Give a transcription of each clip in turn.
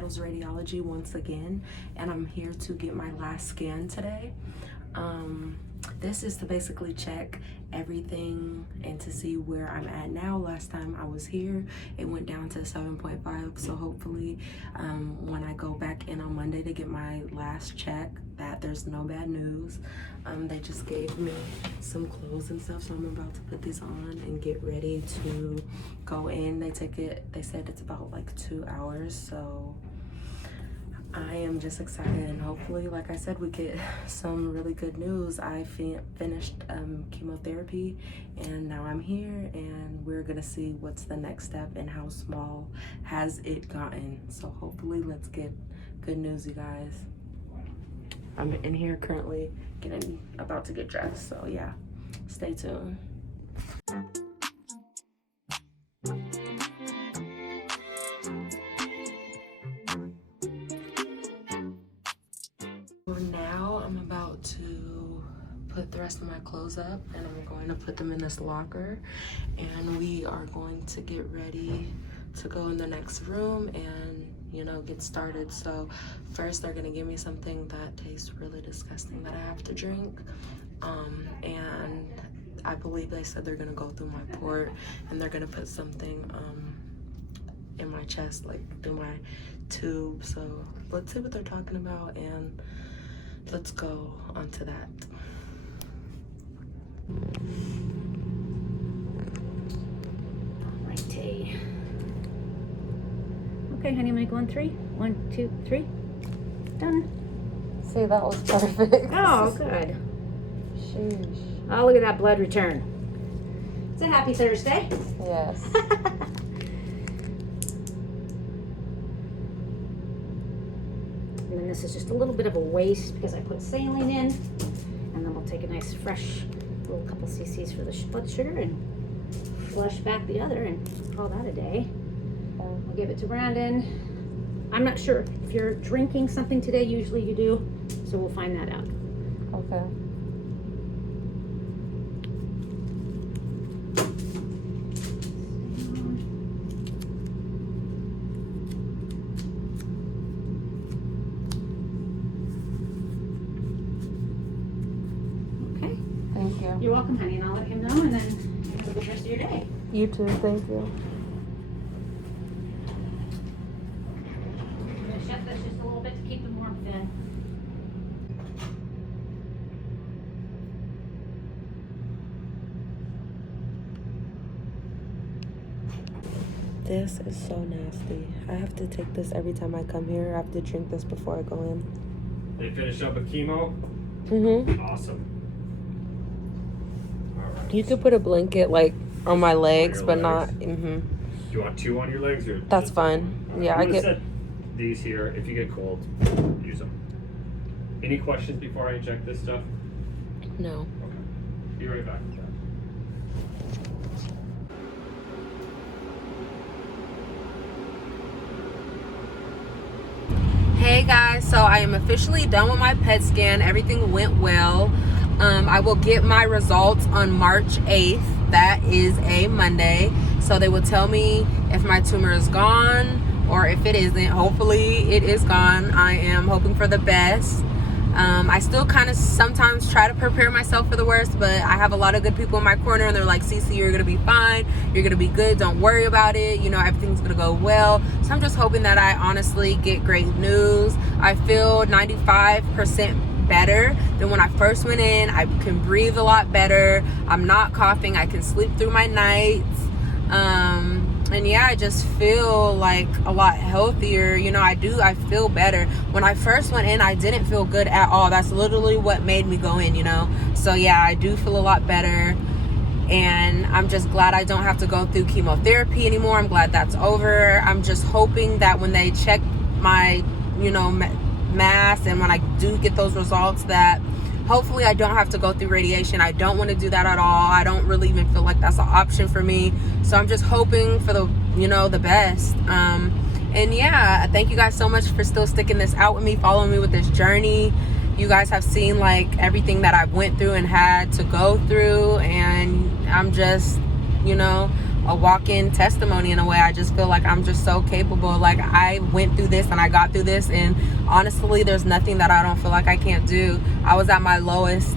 Vitals Radiology once again, and I'm here to get my last scan today. This is to basically check everything and to see where I'm at now. Last time I was here, it went down to 7.5, so hopefully when I go back in on Monday to get my last check, that there's no bad news. They just gave me some clothes and stuff, so I'm about to put these on and get ready to go in. They said it's about like 2 hours, so I am just excited, and hopefully, like I said, we get some really good news. I finished chemotherapy, and now I'm here, and we're gonna see what's the next step and how small has it gotten. So hopefully, let's get good news, you guys. I'm in here currently about to get dressed, so yeah, stay tuned. Now I'm about to put the rest of my clothes up, and I'm going to put them in this locker, and we are going to get ready to go in the next room and get started. So first they're gonna give me something that tastes really disgusting that I have to drink, and I believe they said they're gonna go through my port and they're gonna put something in my chest, like through my tube. So let's see what they're talking about, and let's go on to that. Alrighty. Okay, honey, I'm gonna go on 3. 1, 2, 3. Done. See, that was perfect. Oh, good. Sheesh. Oh, look at that blood return. It's a happy Thursday. Yes. And then this is just a little bit of a waste because I put saline in, and then we'll take a nice fresh little couple cc's for the blood sugar and flush back the other and call that a day. We'll give it to Brandon. I'm not sure if you're drinking something today. Usually you do, so we'll find that out. Okay. Okay. Thank you. You're welcome, honey, and I'll let him know, and then have a good rest of your day. You too. Thank you. I'm gonna shut this just a little bit to keep the warmth in. This is so nasty. I have to take this every time I come here. I have to drink this before I go in. They finished up with chemo? Mm-hmm. Awesome. All right. You could put a blanket like on my legs, your but legs? not. Mm-hmm. Do you want 2 on your legs? Or That's just fine. one? Yeah, I'm I gonna get. set these here. If you get cold, use them. Any questions before I inject this stuff? No. Okay. Be right back with that. Hey guys, so I am officially done with my PET scan. Everything went well. I will get my results on March 8th. That is a Monday. So they will tell me if my tumor is gone or if it isn't. Hopefully it is gone. I am hoping for the best. I still kind of sometimes try to prepare myself for the worst, but I have a lot of good people in my corner, and they're like, Cece, you're gonna be fine, you're gonna be good, don't worry about it, everything's gonna go well. So I'm just hoping that I honestly get great news. I feel 95% better than when I first went in. I can breathe a lot better, I'm not coughing, I can sleep through my nights. And yeah, I just feel like a lot healthier. I feel better. When I first went in, I didn't feel good at all. That's literally what made me go in, So yeah, I do feel a lot better. And I'm just glad I don't have to go through chemotherapy anymore. I'm glad that's over. I'm just hoping that when they check my, mass, and when I do get those results, that hopefully I don't have to go through radiation. I don't want to do that at all. I don't really even feel like that's an option for me. So I'm just hoping for the, the best. And yeah, thank you guys so much for still sticking this out with me, following me with this journey. You guys have seen like everything that I went through and had to go through. And I'm just, a walk-in testimony in a way. I just feel like I'm just so capable. Like, I went through this and I got through this, and honestly, there's nothing that I don't feel like I can't do. I was at my lowest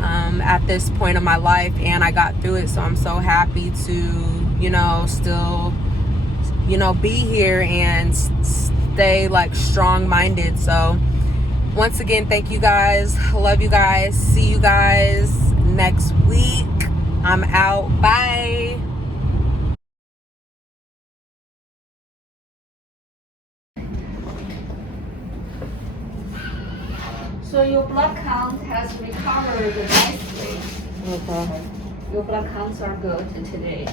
at this point of my life, and I got through it. So I'm so happy to, still, be here and stay like strong-minded. So once again, thank you guys. Love you guys. See you guys next week. I'm out. Bye. So your blood count has recovered nicely. Okay. Your blood counts are good today.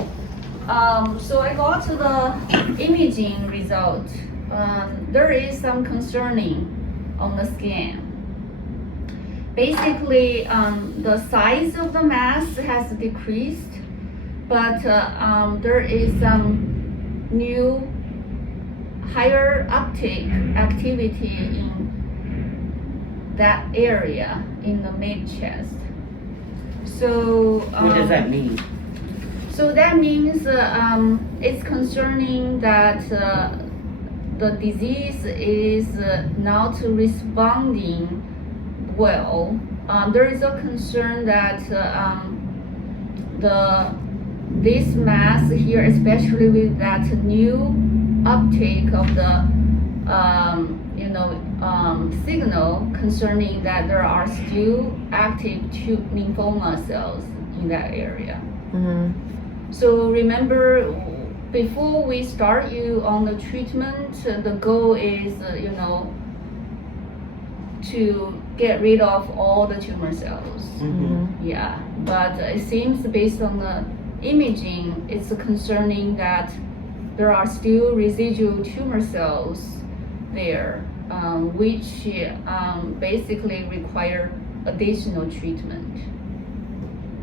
So I got to the imaging result. There is some concerning on the scan. Basically, the size of the mass has decreased, but there is some new higher uptake activity in that area in the mid chest. So what does that mean? So that means it's concerning that the disease is not responding well. There is a concern that this mass here, especially with that new uptake of the signal concerning that there are still active lymphoma cells in that area. Mm-hmm. So remember, before we start you on the treatment, the goal is, to get rid of all the tumor cells. Mm-hmm. Yeah, but it seems based on the imaging, it's concerning that there are still residual tumor cells there, which basically require additional treatment.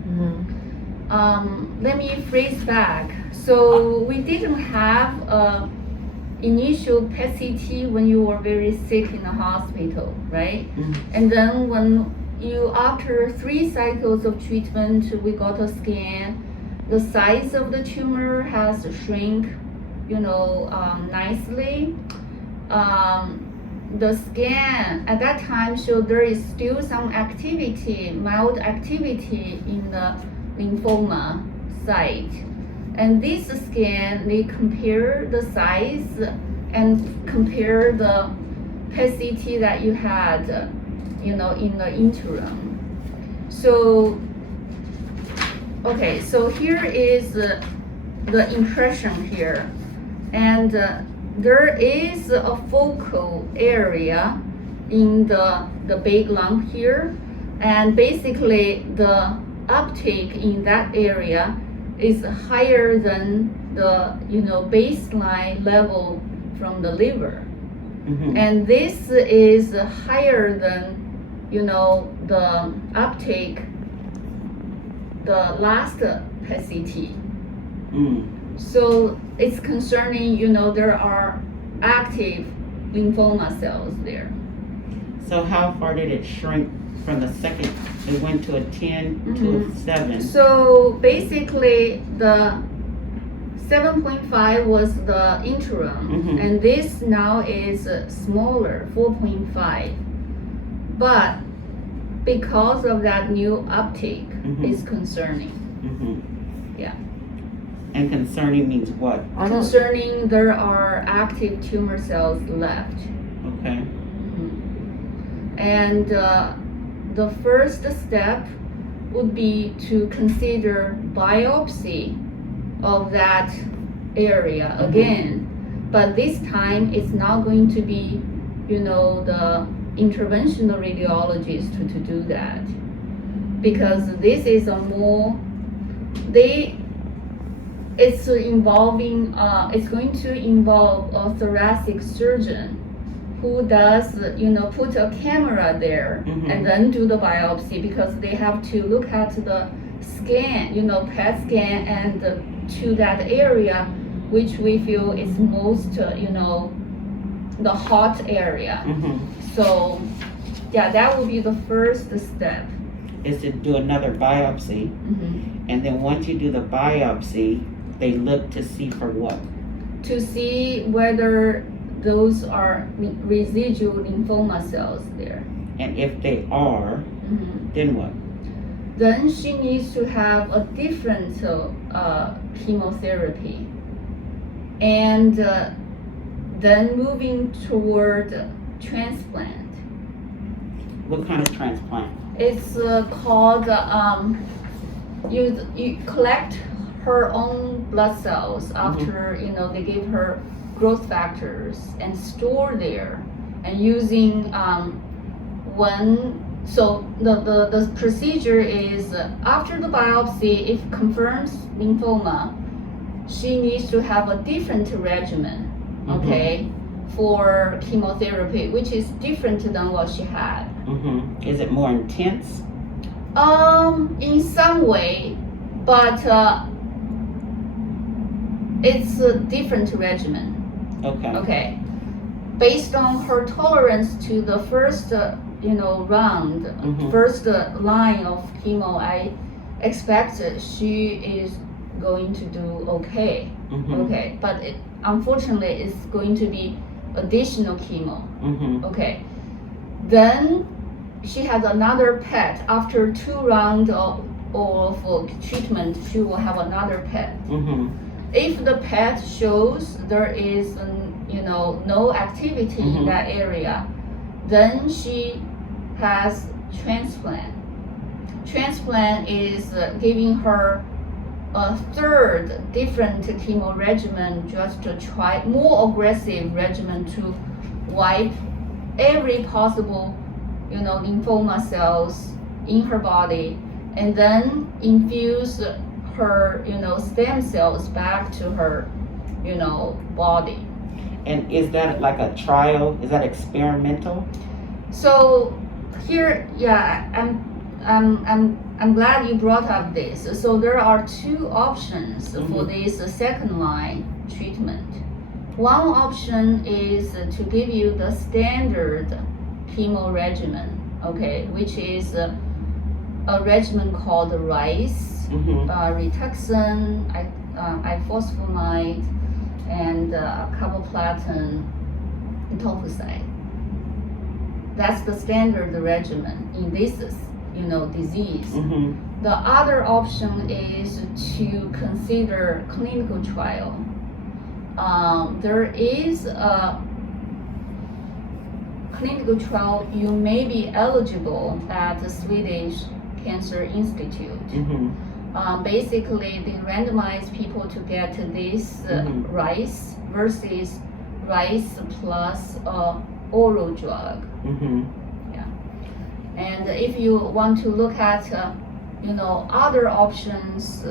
Mm-hmm. Let me phrase back. So we didn't have initial PET CT when you were very sick in the hospital, right? Mm-hmm. And then when you, after 3 cycles of treatment, we got a scan. The size of the tumor has shrink, nicely. The scan at that time showed there is still some activity, mild activity in the lymphoma site. And this scan, they compare the size and compare the PET CT that you had, in the interim. So, okay, so here is the impression here. And there is a focal area in the big lump here. And basically the uptake in that area is higher than the baseline level from the liver. Mm-hmm. And this is higher than the uptake the last PET CT. So it's concerning, there are active lymphoma cells there. So how far did it shrink from the second? It went to a 10 to a 7. So basically the 7.5 was the interim, and this now is smaller, 4.5. But because of that new uptake, it's concerning. Yeah. And concerning means what? Concerning there are active tumor cells left. Okay. And the first step would be to consider biopsy of that area again. But this time it's not going to be, the interventional radiologist to do that. Because this is a more, it's going to involve a thoracic surgeon who does, put a camera there and then do the biopsy, because they have to look at the scan, PET scan, and to that area, which we feel is most, the hot area. So, yeah, that would be the first step. Is to do another biopsy. And then once you do the biopsy, they look to see for what? to see whether those are residual lymphoma cells there. And if they are, Mhm. then what? Then she needs to have a different chemotherapy. And then moving toward transplant. What kind of transplant? It's called, you collect her own blood cells after, they gave her growth factors and store there. And using so the procedure is after the biopsy, if confirms lymphoma, she needs to have a different regimen, okay, for chemotherapy, which is different than what she had. Is it more intense? In some way, but it's a different regimen. Okay. Okay. Based on her tolerance to the first, round, first line of chemo, I expect she is going to do okay. Okay. But unfortunately, it's going to be additional chemo. Okay. Then she had another PET. After 2 rounds of treatment, she will have another PET. If the PET shows there is no activity in that area, then she has transplant. Transplant is giving her a third different chemo regimen, just to try more aggressive regimen to wipe every possible lymphoma cells in her body, and then infuse her stem cells back to her body. And is that like a trial? Is that experimental? So here, I'm glad you brought up this. So there are 2 options for this second line treatment. One option is to give you the standard chemo regimen, okay, which is a regimen called RICE, Rituxan, ifosfamide, and carboplatin etoposide. That's the standard regimen in this, disease. The other option is to consider clinical trial. There is a clinical trial you may be eligible at the Swedish Cancer Institute. Basically, they randomize people to get this RICE versus RICE plus oral drug. Yeah. And if you want to look at other options,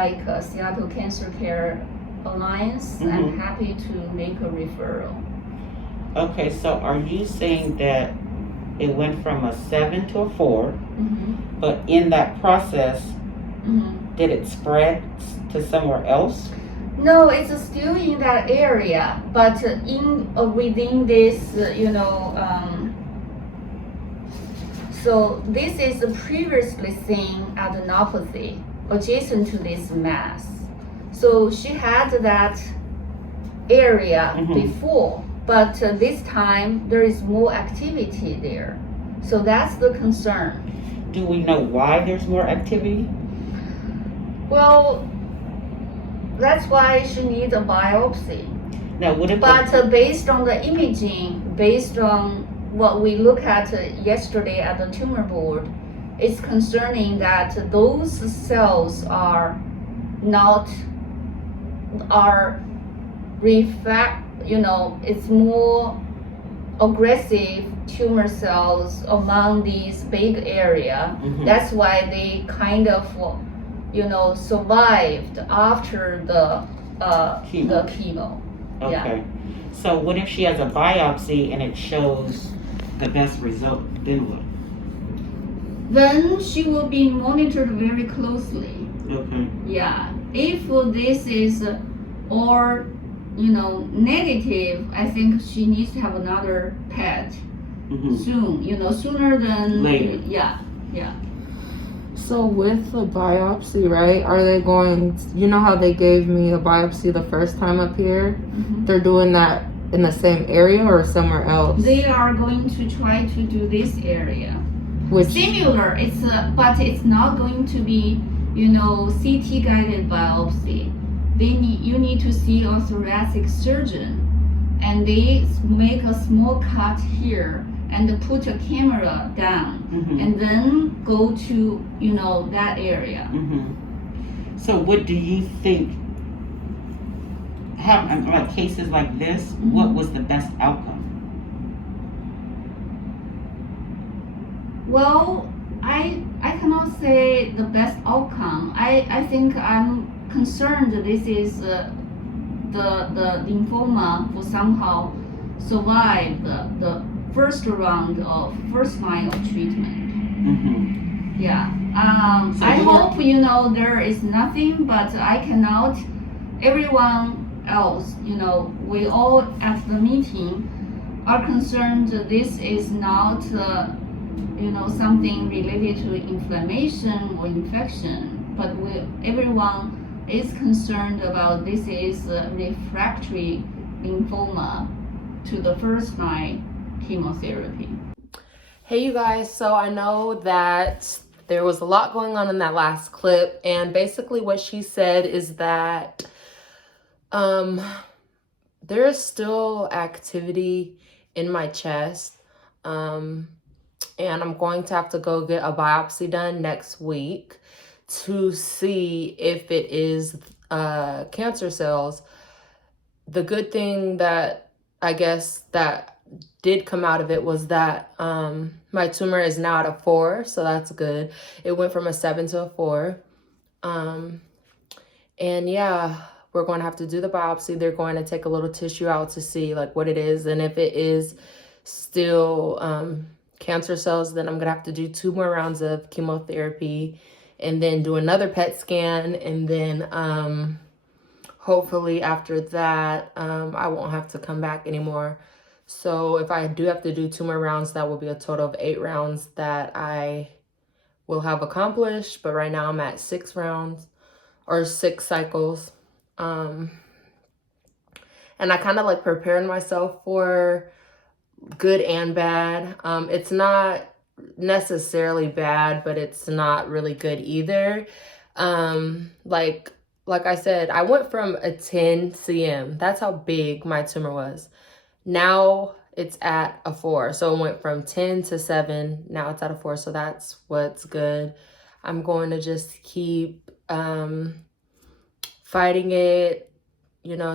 like Seattle Cancer Care Alliance, I'm happy to make a referral. Okay, so are you saying that it went from a 7 to a 4, but in that process, did it spread to somewhere else? No, it's still in that area, but within this, so this is previously seen adenopathy adjacent to this mass. So she had that area before, but this time there is more activity there. So that's the concern. Do we know why there's more activity? Well, that's why she needs a biopsy. Now, would it But based on the imaging, based on what we looked at yesterday at the tumor board, it's concerning that those cells are it's more aggressive tumor cells among these big area. That's why they kind of survived after the chemo. Okay. Yeah. So what if she has a biopsy and it shows the best result? Then what? Then she will be monitored very closely. Okay. Yeah. If this is or negative, I think she needs to have another PET soon. Sooner than later. Yeah. So with the biopsy, right, are they going, you know how they gave me a biopsy the first time up here? Mhm. They're doing that in the same area or somewhere else? They are going to try to do this area. Which, Similar, but it's not going to be, CT guided biopsy. You need to see a thoracic surgeon, and they make a small cut here and put a camera down, and then go to that area. So what do you think, like cases like this, what was the best outcome? Well, I cannot say the best outcome. I think I'm concerned this is the lymphoma will somehow survive the first round of first line of treatment. Yeah. So I you were- hope there is nothing, but I cannot. Everyone else, we all at the meeting are concerned this is not something related to inflammation or infection, but everyone is concerned about this is refractory lymphoma to the first line chemotherapy. hey you guys, so I know that there was a lot going on in that last clip, and basically what she said is that there is still activity in my chest, and I'm going to have to go get a biopsy done next week to see if it is cancer cells. The good thing that I guess that did come out of it was that my tumor is now at a 4, so that's good. It went from a 7 to a 4. And yeah, we're going to have to do the biopsy. They're going to take a little tissue out to see like what it is, and if it is still cancer cells, then I'm gonna have to do 2 more rounds of chemotherapy and then do another PET scan, and then hopefully after that I won't have to come back anymore. So if I do have to do 2 more rounds, that will be a total of 8 rounds that I will have accomplished. But right now I'm at 6 rounds or 6 cycles, and I kind of like preparing myself for good and bad. It's not necessarily bad, but it's not really good either. Like I said, I went from a 10 cm. That's how big my tumor was. Now it's at a 4. So it went from 10 to 7. Now it's at a 4. So that's what's good. I'm going to just keep fighting it,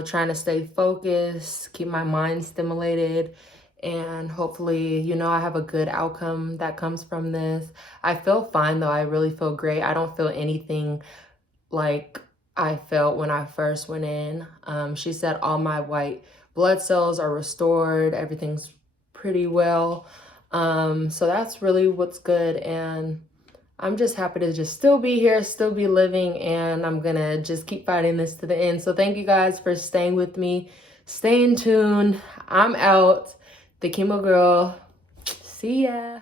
trying to stay focused, keep my mind stimulated, and hopefully, I have a good outcome that comes from this. I feel fine though. I really feel great. I don't feel anything like I felt when I first went in. She said all my white blood cells are restored. Everything's pretty well. So that's really what's good. And I'm just happy to just still be here, still be living, and I'm gonna just keep fighting this to the end. So thank you guys for staying with me. Stay tuned. I'm out. The Chemo Girl. See ya.